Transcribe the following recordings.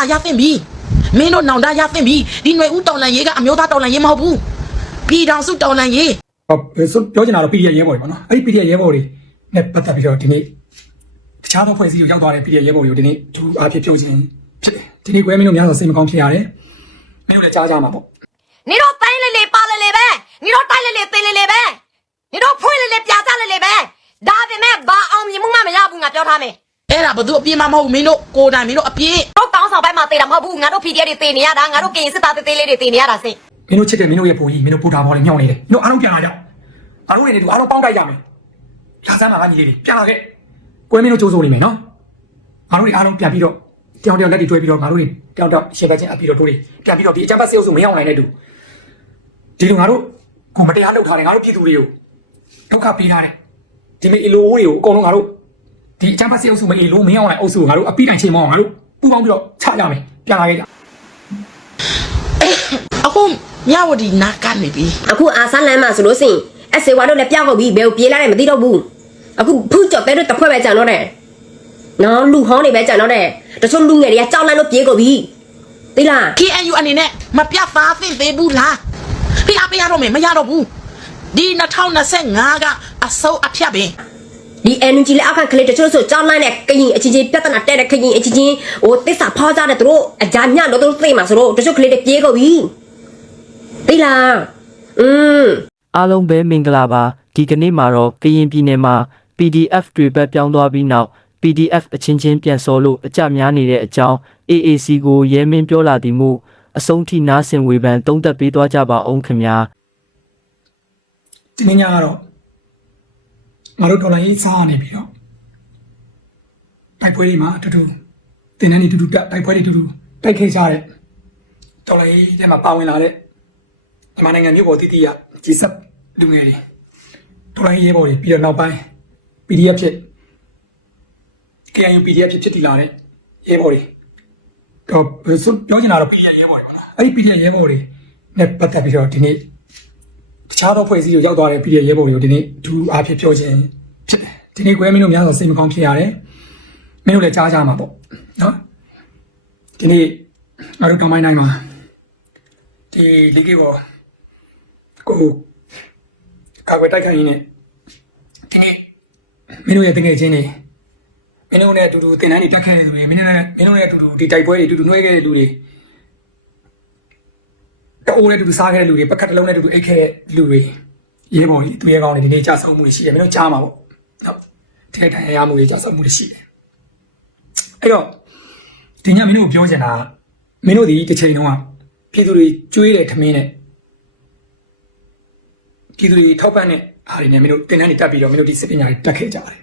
တာရသင့်ပြီမင်းတို့နောင်တရသင့်ပြီဒီຫນွေဦးတော်လန်ရေးကအမျိုးသားတော်လန်ရေးမဟုတ်ဘူးပြည်တော်စုတော်လန်ရေးဟုတ်ဆိုပြောချင်တာတော့ PDF ရဲဘော်တွေပေါ့နော်အဲ့ဒီ PDF ရဲဘော်တွေနဲ့ပတ်သက်ပြီးတော့ဒီနေ့တခြားသောဖွဲ့စည်းကိုရောက်သွားတဲ့ PDF ရဲဘော်တွေကိုဒီနေ့သူအားဖြင့်ပြောချင်ဖြစ်တယ်ဒီနေ့ကွဲမင်းတို့များစွာစိတ်မကောင်းဖြစ်ရတယ်မင်းတို့လည်းကြားကြမှာပေါ့နေတော့တိုင်းလေလေပါလေလေပဲနေတော့တိုင်းလေလေတင်လေလေပဲနေတော့ဖွင့်လေလေပြာကြလေလေပဲဒါပေမဲ့ဘာအောင်မြင်မှုမှမရဘူးငါပြောထားမယ်အဲ့ဒါဘသူအပြင်းမမဟုတ်ဘူးမင်းတို့ကိုယ်တိုင်မင်းတို့အပြင်း င်းဆောင်ပိုင်းမှာတေးတာမဟုတ်ဘူးငါတို့ PDF တွေတေးနေရတာငါတို့ကရင်စစ်သားတေးသေးလေးတွေတေးနေရတာစိမင်းတို့ချစ်တဲ့မင်းတို့ရဲ့ပုံကြီးမင်းတို့ပူတာပေါ်လေးမြောင်းနေတယ်မင်းတို့အားလုံးပြန်လာကြအားလုံးနေတယ်သူအားလုံးပေါင်းတိုက်ကြမယ်လာစမ်းပါငါညီလေးတွေပြန်လာခဲ့ကွဲမင်းတို့ကြိုးစိုးနေမယ်နော်ငါတို့တွေအားလုံးပြန်ပြီးတော့တယောက်တယောက်လက်တွေတွဲပြီးတော့ငါတို့တွေတယောက်တယောက်ရှင်းပတ်ချင်းအပ်ပြီးတော့တို့တွေပြန်ပြီးတော့ဒီအချမ်းပတ်စေအုပ်စုမရောက်နိုင်တဲ့တူဒီလိုငါတို့ကိုမတရားလုပ်ထားတယ်ငါတို့ပြည်သူတွေကိုဒုက္ခပေးထားတယ်ဒီမေအီလိုတွေကိုအကုန်လုံးငါတို့ဒီအချမ်းပတ်စေအုပ်စုမအီလိုမရောက်နိုင်အုပ်စုကိုငါတို့အပိတိုင်ချိန်မောင်းငါတို့ ပူပေါင်းပြီးတော့ချကြမယ်ပြန်လာခဲ့ကြအခုမြဝတီနာကနေပြီအခုအာဆန်းလမ်းမှာဆိုလို့ရှိရင်အစေဝါတို့လည်းပြောက်ကုန်ပြီဘယ်ကိုပြေးလာတယ်မသိတော့ဘူးအခုဖူးကြော်တဲတို့တစ်ဖွဲ့ပဲကြံတော့တယ်နော်လူဟောင်းတွေပဲကြံတော့တယ်တချို့လူငယ်တွေကကြောက်လန့်လို့ပြေးကုန်ပြီသိလား KNU အနေနဲ့မပြတ်သားသင့်သေးဘူးလားဖိအားပေးရတော့မယ်မရတော့ဘူးဒီ2025ကအစိုးအဖြတ်ပင် ဒီ energy လက်အောက်ကကလေးတချို့ဆိုကြောက်လန့်တဲ့ကရင်အချင်းချင်းပြဿနာတက်တဲ့ကရင်အချင်းချင်းဟိုတစ္ဆာဖောက်ကြတဲ့သူတို့အကြညတော့သူတို့သိမှာဆိုတော့တချို့ကလေးတွေပြေးကုန်ပြီသိလားอืมအားလုံးပဲမင်္ဂလာပါဒီကနေ့မှာတော့ကရင်ပြည်နယ်မှာ PDF တွေဘက်ပြောင်းသွားပြီးနောက် PDF အချင်းချင်းပြန်စောလို့အကြများနေတဲ့အကြောင်း AAC ကိုရဲမင်းပြောလာသည်မို့အဆုံးထိနားဆင်ဝေဖန်တုံးသက်ပေးသွားကြပါအောင်ခင်ဗျာဒီနေ့ညကတော့ ငါတို့ဒေါ်လာရေးစားနေပြီးတော့တိုက်ပွဲတွေမှာအတူတူတင်တန်းတွေအတူတူတက်တိုက်ပွဲတွေအတူတူတိုက်ခိုက်ကြတဲ့ဒေါ်လာရေးထဲမှာပါဝင်လာတဲ့မြန်မာနိုင်ငံမြို့ပေါ်တည်တည်ရဂျီဆက်လူငယ်တွေဒေါ်လာရေးရဲဘော်တွေပြီးတော့နောက်ပိုင်း PDF ဖြစ် KNU PDF ဖြစ်ဖြစ်တည်လာတဲ့ရဲဘော်တွေတော့ဆိုပြောချင်တာတော့ PDF ရဲဘော်တွေပါလားအဲ့ဒီ PDF ရဲဘော်တွေနဲ့ပတ်သက်ပြီးတော့ဒီနေ့တ ခြားသောဖွဲ့စည်းကိုရောက်သွားတဲ့ PDF ရဲဘော်တွေကိုဒီနေ့ဒူအားဖြင့်ပြောခြင်းဖြစ်တယ်ဒီနေ့ကွဲမင်းတို့များစွာစိတ်မကောင်းဖြစ်ရတယ်မင်းတို့လည်းကြားကြမှာပေါ့နော်ဒီနေ့ငါတို့တောင်းပိုင်းတိုင်းမှာဒီလိကေဘောကိုကာကွယ်တိုက်ခိုက်ရင်းနဲ့ဒီနေ့မင်းတို့ရဲ့တကယ်ချင်းတွေမင်းတို့နဲ့အတူတူတင်တန်းတွေတက်ခဲ့တဲ့လူတွေမင်းတို့နဲ့မင်းတို့နဲ့အတူတူဒီတိုက်ပွဲတွေအတူတူနှွှဲခဲ့တဲ့လူတွေ တအိုးနဲ့တူတူစားခဲ့တဲ့လူတွေပကတ်တစ်လုံးနဲ့တူတူအိတ်ခဲ့တဲ့လူတွေရဲဘော်ကြီးသူရဲကောင်းတွေဒီနေ့ကြာဆုံးမှုတွေရှိတယ်မင်းတို့ကြားမှာပေါ့ဟုတ်ထိခိုက်ဒဏ်ရာရမှုတွေကြာဆုံးမှုတွေရှိတယ်အဲ့တော့ဒီညမင်းတို့ကိုပြောချင်တာကမင်းတို့ဒီတစ်ချိန်တုန်းကပြည်သူတွေကျွေးတဲ့ထမင်းနဲ့ပြည်သူတွေထောက်ပံ့တဲ့အားတွေနဲ့မင်းတို့တင်တန်းတွေတက်ပြီးတော့မင်းတို့ဒီစစ်ပညာတွေတက်ခဲ့ကြတယ်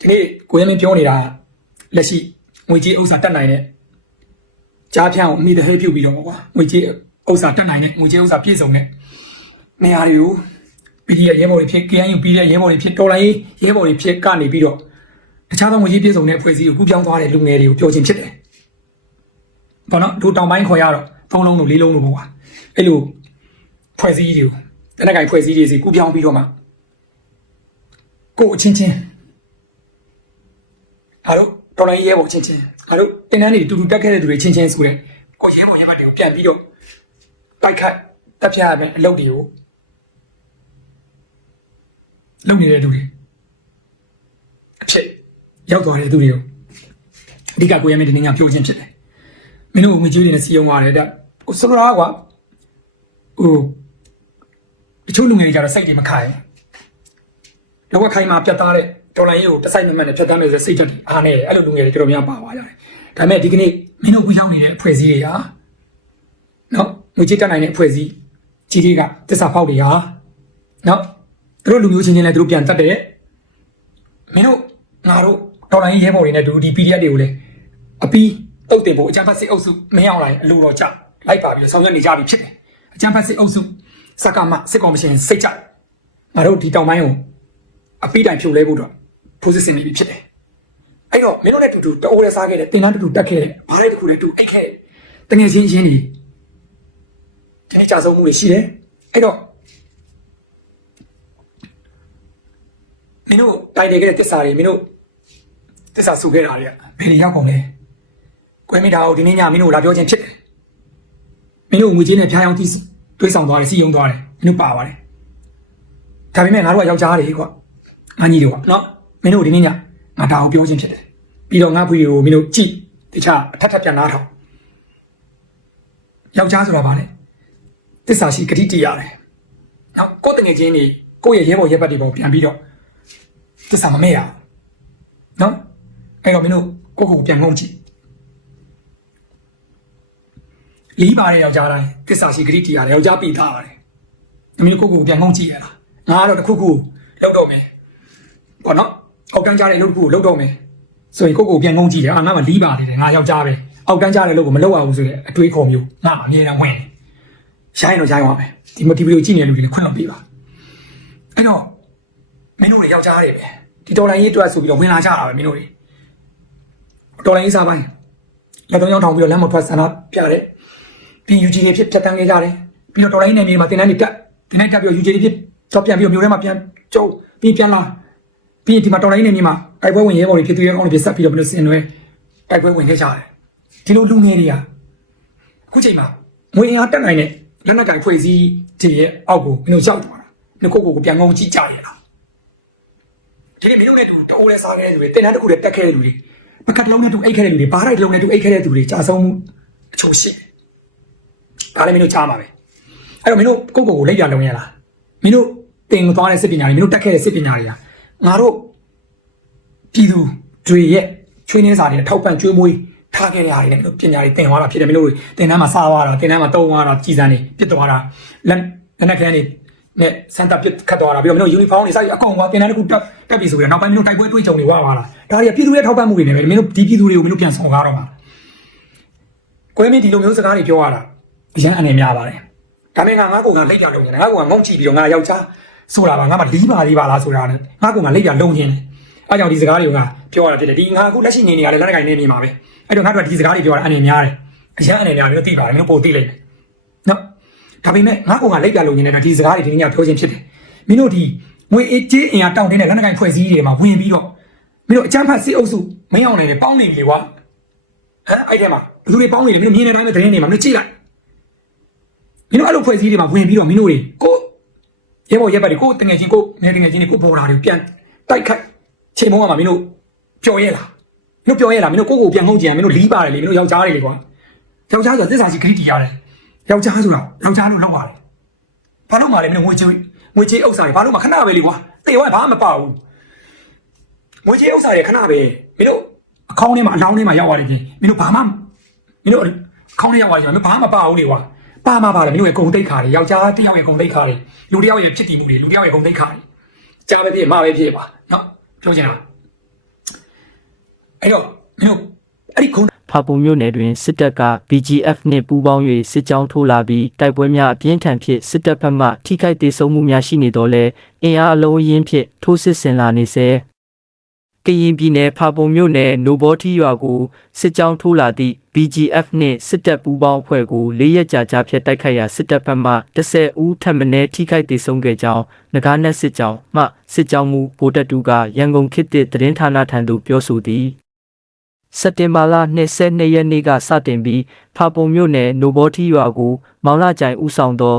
ဒီနေ့ကိုရဲမင်းပြောနေတာကလက်ရှိငွေကြေးဥစ္စာတက်နိုင်တဲ့ကြားဖြန့်ကိုအမိတဟဲပြုတ်ပြီးတော့ပေါ့ကွာငွေကြေး ဥစ္စာတက်နိုင်တဲ့ငွေကြေးဥစ္စာပြည့်စုံတဲ့နေရာတွေကို PDF ရဲဘော်တွေဖြစ် KNU PDF ရဲဘော်တွေဖြစ်တော်လိုင်းရဲဘော်တွေဖြစ်ကနေပြီးတော့တခြားသောငွေကြေးပြည့်စုံတဲ့အဖွဲ့အစည်းကိုကူးပြောင်းသွားတဲ့လူငယ်တွေကိုပြောချင်းဖြစ်တယ်။ဘောနော်ဒူတောင်ပိုင်းခေါ်ရတော့သုံးလုံးလို့လေးလုံးလို့ပေါ့ကွာအဲ့လိုဖွဲ့စည်းတွေကိုတနက်ကင်ဖွဲ့စည်းတွေစီကူးပြောင်းပြီးတော့မှကိုယ်အချင်းချင်းအားတို့တော်လိုင်းရဲဘော်ချင်းချင်းအားတို့တင်တန်းတွေတူတူတက်ခဲ့တဲ့သူတွေချင်းချင်းဆိုတဲ့ကိုရဲဘော်ရဲဘတ်တွေကိုပြန်ပြီးတော့ တိုက်ခတ်တက်ဖြတ်ရမယ်အလုပ်တွေကိုလုပ်နေတဲ့သူတွေအဖြစ်ရောက်သွားတဲ့သူတွေကိုအဓိကကိုရဲမင်းဒီနေ့ညပြောချင်းဖြစ်တယ်မင်းတို့ငွေကြေးတွေနဲ့စီယုံရတယ်ဒါကိုစလိုရာကွာဟိုတချို့လူငယ်တွေကြတော့စိတ်တွေမခိုင်တော့ခိုင်မှာပြတ်သားတဲ့ဒေါ်လာရေးကိုတစ်စိုက်မမှတ်နဲ့ဖြတ်တမ်းမယ်ဆိုစိတ်ဓာတ်အားနေတယ်အဲ့လိုလူငယ်တွေတော်တော်များပါသွားကြတယ်ဒါပေမဲ့ဒီကနေ့မင်းတို့ကိုရောက်နေတဲ့အဖွဲ့အစည်းတွေဟာနော် ငွေကြေးတက်နိုင်တဲ့အဖွဲ့အစည်းကြီးကြီးကတစ္ဆာဖောက်တွေဟာနော်သူတို့လူမျိုးချင်းချင်းလည်းသူတို့ပြန်တက်တယ်မင်းတို့ငါတို့ဒေါ်လာရေးရဲဘော်တွေနဲ့ဒူဒီ PDF တွေကိုလည်းအပီးတုတ်တင်ဖို့အကြမ်းဖက်စစ်အုပ်စုမင်းအောင်လိုင်းအလိုတော်ကြလိုက်ပါပြီးတော့ဆောင်ရွက်နေကြပြီဖြစ်တယ်အကြမ်းဖက်စစ်အုပ်စုစက္ကမစစ်ကော်မရှင်စိတ်ကြငါတို့ဒီတောင်ပိုင်းကိုအပိတိုင်ဖြိုလဲဖို့တော့ position နေပြီဖြစ်တယ်။အဲ့တော့မင်းတို့နဲ့တူတူတအိုးလဲစားခဲ့တယ်တင်တန်းတူတူတက်ခဲ့တယ်ဘားလိုက်တစ်ခုလဲတူအိတ်ခဲ့တငယ်ချင်းချင်းတွေ ဒီနေ့ကြာဆုံးမှုတွေရှိတယ်။အဲ့တော့မင်းတို့တိုင်တယ်ခဲ့တဲ့တစ္ဆာတွေမင်းတို့တစ္ဆာစုခဲ့တာတွေကဘယ်နေရောက်ကုန်လဲကွဲမိတာကိုဒီနေ့ညမင်းတို့လာပြောချင်းဖြစ်တယ်မင်းတို့ငွေချင်းနဲ့ဖျားယောင်းတီးတွေးဆောင်သွားတယ်စီယုံသွားတယ်မင်းတို့ပါပါတယ်ဒါပေမဲ့ငါတို့ကယောက်ျားတွေကွာငါညီတို့ကနော်မင်းတို့ဒီနေ့ညငါဒါကိုပြောချင်းဖြစ်တယ်ပြီးတော့ငါဖွေကိုမင်းတို့ကြည့်တခြားအထက်ထပ်ပြန်နားထောင်ယောက်ျားဆိုတာဗာလေ တစ္ဆာရှိဂတိတည်ရတယ်နော်ကိုယ်တငယ်ချင်းတွေကိုယ့်ရဲ့ရဲဘော်ရဲဘက်တွေပေါ်ပြန်ပြီးတော့တစ္ဆာမမဲ့ရဘူးနော်အဲ့တော့မင်းတို့ကိုယ့်ကိုယ်ပြန်ငုံကြည့်လီးပါတဲ့ယောက်ျားတိုင်းတစ္ဆာရှိဂတိတည်ရတယ်ယောက်ျားပြီးသားပါတယ်မင်းတို့ကိုယ့်ကိုယ်ပြန်ငုံကြည့်ရလားငါကတော့တစ်ခုခုလောက်တော့မယ်ပေါ့နော်အောက်ကန်းကြားတဲ့လုပ်တစ်ခုကိုလောက်တော့မယ်ဆိုရင်ကိုယ့်ကိုယ်ပြန်ငုံကြည့်တယ်အာငါမှလီးပါနေတယ်ငါယောက်ျားပဲအောက်ကန်းကြားတဲ့လုပ်ကိုမလုပ်ရဘူးဆိုရင်အတွေးခေါ်မျိုးငါမှအမြဲတမ်းဝင်တယ် ရိုင်းတော့ရိုင်းပါမယ်ဒီမဒီဗီဒီယိုကြည့်နေတဲ့လူတွေလည်းခွင့်လွှတ်ပေးပါအဲ့တော့မင်းတို့တွေယောက်ျားတွေပဲဒီတော်လိုင်းရေးအတွက်ဆိုပြီးတော့ဝင်လာကြတာပဲမင်းတို့တွေတော်လိုင်းရေးစားပိုင်းလက်သုံးချောင်းထောင်ပြီးတော့လမ်းမထွက်ဆန္ဒပြတယ်ပြီး UG တွေဖြစ်ဖြတ်တန်းခဲ့ကြတယ်ပြီးတော့တော်လိုင်းရေးနယ်မြေမှာတင်တန်းတွေတက်တင်တန်းတက်ပြီးတော့ UG တွေဖြစ်တော့ပြန်ပြီးတော့မြို့ထဲမှာပြန်ကျုပ်ပြီးပြန်လာပြီးရင်ဒီမှာတော်လိုင်းရေးနယ်မြေမှာတိုက်ပွဲဝင်ရဲဘော်တွေဖြစ်သူရဲကောင်းတွေဖြစ်ဆက်ပြီးတော့ဘယ်လိုဆင်နွဲတိုက်ပွဲဝင်ခဲ့ကြတယ်ဒီလိုလူငယ်တွေကအခုချိန်မှာငွေအားတက်နိုင်တဲ့ လက်နက်ကင်ဖွဲ့စည်းတွေရဲ့အောက်ကိုမင်းတို့ရောက်သွားတာမင်းကိုကိုကိုပြန်ငုံကြည့်ကြရလားဒီနေ့မင်းတို့နဲ့တူတိုးလဲစားခဲ့တဲ့လူတွေတင်တန်းတစ်ခုတည်းတက်ခဲ့တဲ့လူတွေပကတ်လုံးနဲ့တူအိတ်ခဲ့တဲ့လူတွေဘားရိုက်လုံးနဲ့တူအိတ်ခဲ့တဲ့လူတွေကြာဆုံးမှုအချို့ရှိတယ်ဒါလည်းမင်းတို့ကြားမှာပဲအဲ့တော့မင်းတို့ကိုယ့်ကိုယ်ကိုလက်ပြလုံးရလားမင်းတို့တင်သွားတဲ့စစ်ပညာတွေမင်းတို့တက်ခဲ့တဲ့စစ်ပညာတွေကငါတို့ပြည်သူတွေရဲ့ချွေးနှင်းစာတွေထောက်ပံ့ကျွေးမွေး ထားခဲ့တဲ့ဟာတွေနဲ့မင်းတို့ပညာတွေတင်သွားတာဖြစ်တယ်မင်းတို့တင်တန်းမှာစားသွားတာတင်တန်းမှာတုံးသွားတာကြီးစံနေပြစ်သွားတာလက်လက်နက်ခဲတွေနဲ့စန်တာပစ်ခတ်သွားတာပြီးတော့မင်းတို့ယူနီဖောင်းတွေစိုက်အကောင်ကတင်တန်းတစ်ခုတက်တက်ပြီဆိုရင်နောက်ပိုင်းမင်းတို့တိုက်ပွဲတွေးကြုံနေဝါပါလားဒါတွေကပြည်သူရဲ့ထောက်ပံ့မှုတွေနဲ့ပဲမင်းတို့ဒီပြည်သူတွေကိုမင်းတို့ပြန်ဆောင်ကားတော့မှာကွဲမင်းဒီလိုမျိုးစကားတွေပြောရတာအရင်အနေများပါတယ်ဒါပေမဲ့ငါငါကောင်ကလက်ပြလုံးနေတယ်ငါကောင်ကငုံကြည့်ပြီးတော့ငါယောက်ျားဆိုတာပါငါမှလီးပါလေးပါလားဆိုတာနဲ့ငါကောင်ကလက်ပြလုံးနေတယ် အဲကြောင့်ဒီစကားတွေကပြောရတာဖြစ်တယ်ဒီငါအခုလက်ရှိနေနေရတဲ့လက်နက်ကင်နေနေမှာပဲအဲ့တော့ငါတို့ကဒီစကားတွေပြောတာအနေများတယ်အရင်အနေများမျိုးသိပါတယ်မင်းတို့ပို့သိလိမ့်မယ်နော်ဒါပေမဲ့ငါကောင်ကလက်ပြလုံးနေတယ်ဒီစကားတွေဒီနေ့ကပြောချင်းဖြစ်တယ်မင်းတို့ဒီငွေအေးကြေးအင်အားတောင်းနေတဲ့လက်နက်ကင်ဖွဲ့စည်းတွေမှာဝင်ပြီးတော့မင်းတို့အချမ်းဖတ်စစ်အုပ်စုမင်းအောင်နေတယ်ပေါင်းနေပြီကွာဟမ်အဲ့ထဲမှာဘယ်သူတွေပေါင်းနေလဲမင်းတို့မြင်နေတိုင်းပဲသတင်းတွေမှာမင်းတို့ကြည့်လိုက်မင်းတို့အဲ့လိုဖွဲ့စည်းတွေမှာဝင်ပြီးတော့မင်းတို့တွေကိုရဲဘော်ရဲဘက်တွေကိုတငယ်ချင်းကိုငယ်တငယ်ချင်းတွေကိုပေါ်လာတွေပြန်တိုက်ခိုက် ချိန်မုံကမှာမင်းတို့ပျော်ရဲလားမင်းတို့ပျော်ရဲလားမင်းတို့ကိုကိုပြန်ငုံကြံမင်းတို့လီးပါတယ်လေမင်းတို့ယောက်ျားတွေလေကွာယောက်ျားဆိုတာသစ္စာရှိခရစ်တီရတယ်ယောက်ျားဆိုတာယောက်ျားလို့လောက်ပါတယ်ဘာလို့မှလဲမင်းတို့ငွေချေးငွေချေးဥစ္စာတွေဘာလို့မှခဏပဲလေကွာတေဝဲဘာမှမပါဘူးငွေချေးဥစ္စာတွေခဏပဲမင်းတို့အကောင့်ထဲမှာအလောင်းထဲမှာရောက်သွားတယ်ချင်းမင်းတို့ဘာမှမင်းတို့အကောင့်ထဲရောက်သွားတယ်ချင်းမင်းဘာမှမပါဘူးလေကွာပါမှာပါလေမင်းတို့ရဲ့ဂုံတိတ်ခါတွေယောက်ျားတစ်ယောက်ရဲ့ဂုံတိတ်ခါတွေလူတစ်ယောက်ရဲ့ဖြစ်တည်မှုတွေလူတစ်ယောက်ရဲ့ဂုံတိတ်ခါတွေကြားပဲဖြစ်မှာပဲဖြစ်ပါနော် ပြောချင်တာအဲ့တော့မင်းတို့အဲ့ဒီဂုံဖာပုံမြို့နယ်တွင်စစ်တပ်က BGF နှင့်ပူးပေါင်း၍စစ်ကြောင်းထိုးလာပြီးတိုက်ပွဲများအပြင်းထန်ဖြင့်စစ်တပ်ဘက်မှထိခိုက်ဒေဆုံးမှုများရှိနေတော့လဲအင်အားအလုံးအရင်းဖြင့်ထိုးစစ်ဆင်လာနေစေ ကရင်ပြည်နယ်ဖာပုံမြို့နယ်နိုဘောထီရွာကိုစစ်ကြောင်းထိုးလာသည့် BGF နှင့်စစ်တပ်ပူးပေါင်းအဖွဲ့ကို၄ရက်ကြာကြာဖြင့်တိုက်ခိုက်ရာစစ်တပ်ဘက်မှ10ဦးထပ်မံထိခိုက်ဒေဆုံးခဲ့ကြောင်းငကားနက်စစ်ကြောင်းမှစစ်ကြောင်းမူဗိုလ်တပ်တူကရန်ကုန်ခေတ်သစ်သတင်းဌာနထံသို့ပြောဆိုသည်စက်တင်ဘာလ22ရက်နေ့ကစတင်ပြီးဖာပုံမြို့နယ်နိုဘောထီရွာကိုမောင်လာကြိုင်ဦးဆောင်သော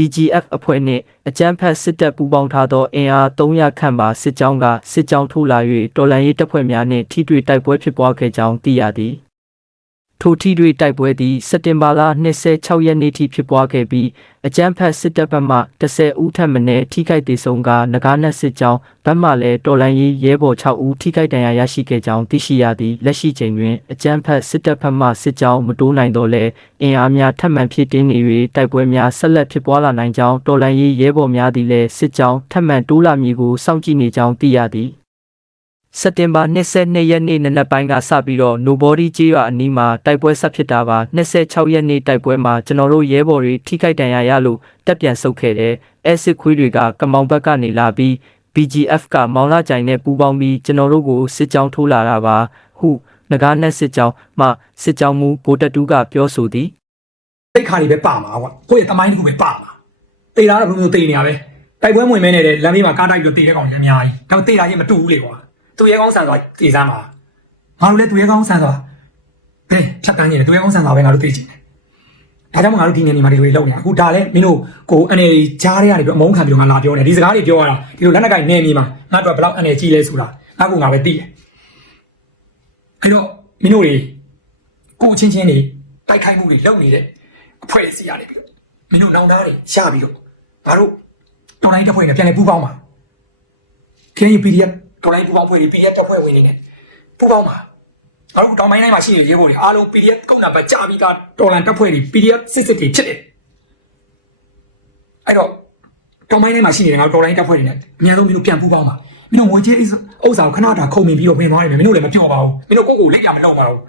BGF အဖွဲ့နှင့်အကြမ်းဖက်စစ်တပ်ပူးပေါင်းထားသောအင်အား300ခန့်ပါစစ်ကြောင်းကစစ်ကြောင်းထိုးလာ၍တော်လှန်ရေးတပ်ဖွဲ့များနှင့်ထိတွေ့တိုက်ပွဲဖြစ်ပွားခဲ့ကြောင်းသိရသည်။ ထိုထိတွေ့တိုက်ပွဲသည်စက်တင်ဘာလ26ရက်နေ့ထိဖြစ်ပွားခဲ့ပြီးအကြမ်းဖက်စစ်တပ်ဘက်မှ10ဦးထပ်မံထိခိုက်ဒေဆုံးကနဂါးနက်စစ်ကြောင်းဘက်မှလည်းတော်လန်ရေးရဲဘော်6ဦးထိခိုက်ဒဏ်ရာရရှိခဲ့ကြောင်းသိရှိရသည်လက်ရှိချိန်တွင်အကြမ်းဖက်စစ်တပ်ဘက်မှစစ်ကြောင်းမတိုးနိုင်တော့လဲအင်အားများထပ်မံဖြစ်တင်းနေ၍တိုက်ပွဲများဆက်လက်ဖြစ်ပွားလာနိုင်ကြောင်းတော်လန်ရေးရဲဘော်များသည်လည်းစစ်ကြောင်းထပ်မံတိုးလာမည်ကိုစောင့်ကြည့်နေကြောင်းသိရသည် စက်တင်ဘာ22ရက်နေ့နနက်ပိုင်းကစပြီးတော့ Nobody ကြေးရွာအနီးမှာတိုက်ပွဲဆက်ဖြစ်တာပါ26ရက်နေ့တိုက်ပွဲမှာကျွန်တော်တို့ရဲဘော်တွေထိခိုက်ဒဏ်ရာရလို့တက်ပြန်ဆုတ်ခဲ့တယ်အဲစစ်ခွေးတွေကကမောင်ဘက်ကနေလာပြီး BGF ကမောင်လာကြိုင်နဲ့ပူးပေါင်းပြီးကျွန်တော်တို့ကိုစစ်ကြောင်းထိုးလာတာပါဟုငကားနဲ့စစ်ကြောင်းမှစစ်ကြောင်းမူဗိုလ်တပ်တူးကပြောဆိုသည်တိတ်ခါတွေပဲပါမှာကွာကိုယ့်ရဲ့တမိုင်းတစ်ခုပဲပါမှာတေတာတော့ဘယ်လိုတေနေရပဲတိုက်ပွဲဝင်မဲနေတဲ့လမ်းမေးမှာကားတိုက်ပြီးတော့တေတဲ့ကောင်ကြီးအများကြီးဒါပေမဲ့တေတာချင်းမတူဘူးလေကွာ သူရဲကောင်းဆန်သွားတေစမ်းမှာငါတို့လည်းသူရဲကောင်းဆန်သွားဘယ်ဖြတ်တန်းနေတယ်သူရဲ့အောင်ဆန်စာပဲငါတို့သိချင်တယ်ဒါကြောင့်မငါတို့ဒီနေနေမှာဒီလိုတွေလုပ်နေအခုဒါလည်းမင်းတို့ကိုအနေကြားရရတယ်ပြီးအမုန်းခံပြီးတော့ငါလာပြောနေဒီစကားတွေပြောရတာဒီလိုလက်နက်ကင်နေနေမှာငါတို့ဘယ်လောက်အနေကြီးလဲဆိုတာငါကငါပဲသိတယ်အဲ့တော့မင်းတို့တွေကိုချင်းချင်းတွေတိုက်ခိုက်မှုတွေလုပ်နေတဲ့အဖွဲ့အစည်းရတယ်ပြီးတော့မင်းတို့နောင်သားတွေရပြီးတော့ငါတို့တော်လိုင်းတစ်ဖွဲ့နဲ့ပြန်လည်ပူးပေါင်းပါ KNU PDF တော်လိုင်းပူးပေါင်းဖွဲ့တွေ PDF တပ်ဖွဲ့ဝင်တွေနဲ့ပူးပေါင်းပါငါတို့တောင်ပိုင်းတိုင်းမှာရှိနေတဲ့ရေပေါ်တွေအားလုံး PDF ကုန်းတာပဲကြာပြီးသားတော်လိုင်းတပ်ဖွဲ့တွေ PDF စစ်စစ်တွေဖြစ်တယ်အဲ့တော့တောင်ပိုင်းတိုင်းမှာရှိနေတဲ့ငါတို့တော်လိုင်းတပ်ဖွဲ့တွေနဲ့အများဆုံးမင်းတို့ပြန်ပူးပေါင်းပါမင်းတို့ငွေကြေးဥစ္စာကိုခဏတာခုံမြင်ပြီးတော့ဝင်သွားတယ်မင်းတို့လည်းမပြောပါဘူးမင်းတို့ကိုယ့်ကိုယ်လက်ရမလုပ်ပါဘူး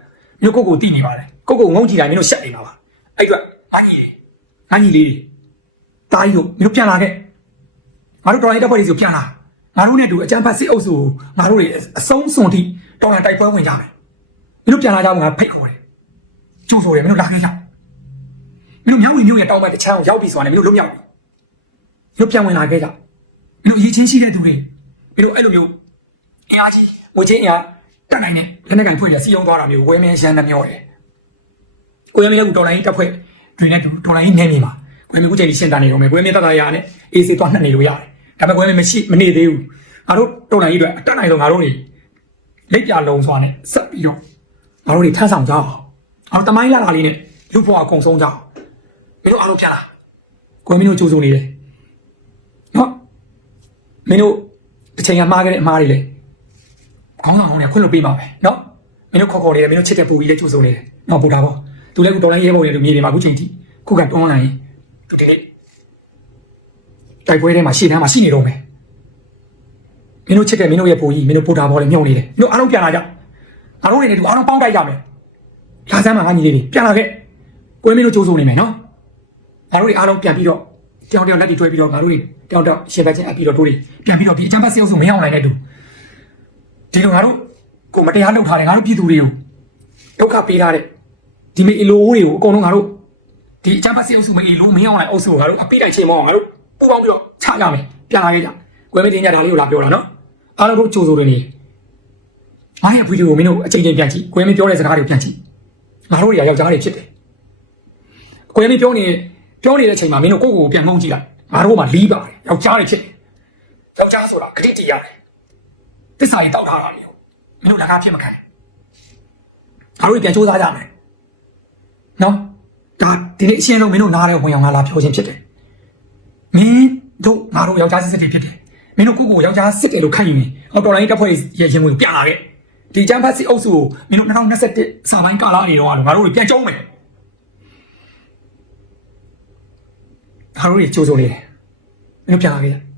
မင်းတို့ကိုယ့်ကိုယ်တည်နေပါတယ်ကိုယ့်ကိုယ်ငုံကြည့်တိုင်းမင်းတို့ရှက်နေပါပါအဲ့အတွက်ငါကြီးငါကြီးလေးတာကြီးတို့မင်းတို့ပြန်လာခဲ့ငါတို့တော်လိုင်းတပ်ဖွဲ့တွေစီပြန်လာ ငါတို့နဲ့တူအကြမ်းဖက်စစ်အုပ်စုကိုငါတို့တွေအဆုံးစွန်ထိတော်လန်တိုက်ပွဲဝင်ကြမယ်မင်းတို့ပြန်လာကြဖို့ငါဖိတ်ခေါ်တယ်ကျိုးဆိုတယ်မင်းတို့လာခဲ့ကြမင်းတို့မြောက်ဝင်မြို့ရဲ့တောင်ဘက်တစ်ချမ်းကိုရောက်ပြီဆိုတာနဲ့မင်းတို့လွတ်မြောက်ပြီမင်းတို့ပြန်ဝင်လာခဲ့ကြမင်းတို့ရည်ချင်းရှိတဲ့သူတွေမင်းတို့အဲ့လိုမျိုးအင်အားကြီးငွေချင်းအင်အားတက်နိုင်တဲ့လက်နက်ကင်ဖွဲ့လက်စီယုံသွားတာမျိုးဝဲမင်းရန်နှမျောတယ်ကိုရမင်းလည်းကတော်လိုင်းတပ်ဖွဲ့တွေနဲ့တူတော်လိုင်းနေမြေမှာကိုရမင်းကချိန်ရှင်းတာနေတော့မယ်ကိုရမင်းတတရာနဲ့အေးစေးသွားနှက်နေလို့ရတယ် ဒါပေမဲ့ကိုရမင်းမရှိမနေသေးဘူးငါတို့တော်နိုင်ကြီးအတွက်အတက်နိုင်ဆုံးငါတို့တွေလက်ပြလုံးစွာနဲ့ဆက်ပြီးတော့ငါတို့တွေထမ်းဆောင်ကြအောင်ငါတို့တမိုင်းလာတာလေးနဲ့လူဘဝအကုန်ဆုံးကြအောင်မင်းတို့အားလုံးပြန်လာကိုယ်မင်းတို့ကြိုးစုံနေတယ်နော်မင်းတို့တစ်ချိန်ကမှားခဲ့တဲ့အမှားတွေလေခေါင်းဆောင်အောင်နဲ့ခွင့်လွှတ်ပေးပါမယ်နော်မင်းတို့ခေါ်ခေါ်နေတယ်မင်းတို့ချစ်တဲ့ပူကြီးလည်းကြိုးစုံနေတယ်နော်ပူတာပေါ့သူလည်းကတော်လိုင်းရဲဘော်တွေတို့မြေတွေမှာအခုချိန်ထိခုကတွန်းလာရင်သူဒီနေ့ တိုက်ပွဲထဲမှာရှေ့တန်းမှာရှိနေတော့မယ်မင်းတို့ချစ်တဲ့မင်းတို့ရဲ့ပူကြီးမင်းတို့ပူတာပေါ်လေမြုံနေတယ်မင်းတို့အားလုံးပြန်လာကြငါတို့တွေနဲ့ဒီအားလုံးပေါင်းတိုက်ကြမယ်လာစမ်းမှာငါညီလေးတွေပြန်လာခဲ့ကိုယ်မင်းတို့ကြိုးစုံနေမယ်နော်ငါတို့တွေအားလုံးပြန်ပြီးတော့တယောက်တယောက်လက်တွေတွဲပြီးတော့ငါတို့တွေတယောက်တယောက်ရှင်းပတ်ချင်းအပ်ပြီးတော့တို့တွေပြန်ပြီးတော့ဒီအချမ်းပတ်စေအောင်ဆိုမင်းအောင်နိုင်တဲ့တူဒီလိုငါတို့ကိုမတရားလုပ်ထားတယ်ငါတို့ပြည်သူတွေကိုဒုက္ခပေးထားတဲ့ဒီမေအလိုအိုးတွေကိုအကုန်လုံးငါတို့ဒီအချမ်းပတ်စေအောင်ဆိုမအေလိုမင်းအောင်နိုင်အုပ်စုကိုငါတို့အပိတိုက်ချိန်မောင်းငါတို့ ပူပေါင်းပြီးတော့ချကြမယ်ပြန်လာခဲ့ကြကိုယ်မင်းတင်ကြဒါလေးကိုလာပြောတာနော်အားလုံးတို့ကြိုဆိုတယ်နေငါရဲ့ဗီဒီယိုမင်းတို့အချိန်ချင်းပြန်ကြည့်ကိုယ်မင်းပြောတဲ့စကားတွေကိုပြန်ကြည့်ငါတို့တွေကယောက်ျားတွေဖြစ်တယ်ကိုယ်မင်းပြောနေပြောနေတဲ့အချိန်မှာမင်းတို့ကိုယ့်ကိုယ်ပြန်ငုံကြည့်လိုက်ငါတို့ကမှလီးပါတယ်ယောက်ျားတွေဖြစ်တယ်ယောက်ျားဆိုတာဂတိတရားတယ်သစ္စာကြီးတောက်ထားတာလေမင်းတို့လည်းကားဖြစ်မခံငါတို့ပြန်စူးစမ်းကြမယ်နော်ဒါဒီနေ့အရှင်းဆုံးမင်းတို့နားတဲ့ဝင်အောင်ငါလာပြောခြင်းဖြစ်တယ် မင်းတို့ငါတို့ယောက်ျားစစ်စစ်တွေဖြစ်တယ်မင်းတို့ကိုကိုယောက်ျားစစ်တယ်လို့ခန့်ယူရင်အော်တော်လိုင်းတပ်ဖွဲ့ရဲ့ရင်ဝင်ကိုပြလာခဲ့ဒီချမ်းဖတ်စီအုပ်စုကိုမင်းတို့2021စာပိုင်းကာလနေတော့ငါတို့တွေပြန်ကျုံးမယ်ငါတို့တွေကြိုးစိုးနေတယ်မင်းတို့ပြန်လာခဲ့